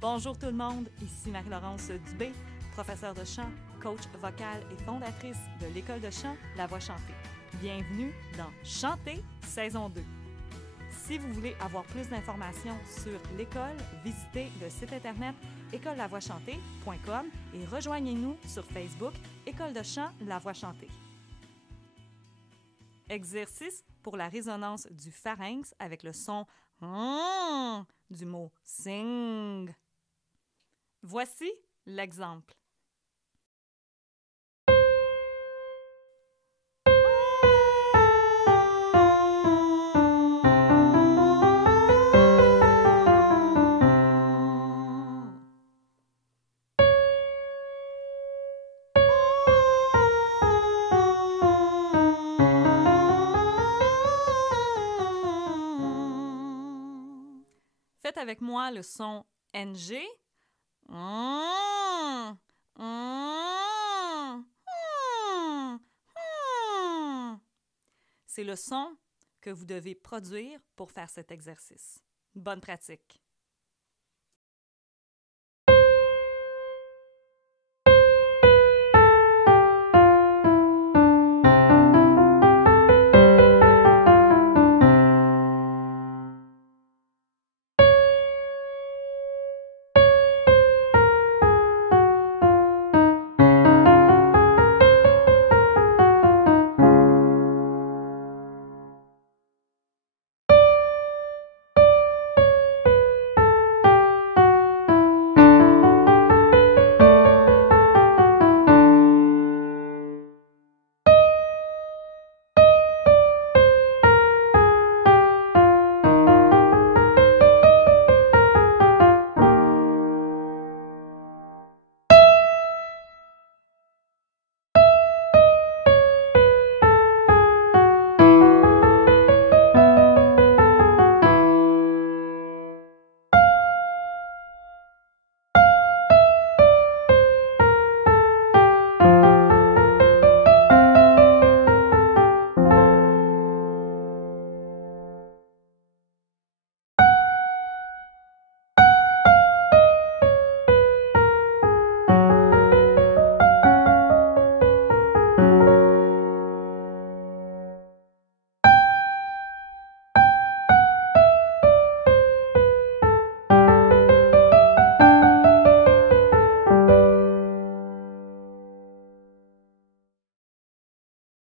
Bonjour tout le monde, ici Marie-Laurence Dubé, professeure de chant, coach vocal et fondatrice de l'école de chant La Voix chantée. Bienvenue dans Chanter saison 2. Si vous voulez avoir plus d'informations sur l'école, visitez le site internet écolelavoixchantée.com et rejoignez-nous sur Facebook École de chant La Voix chantée. Exercice pour la résonance du pharynx avec le son du mot sing. Voici l'exemple. Faites avec moi le son NG. C'est le son que vous devez produire pour faire cet exercice. Bonne pratique!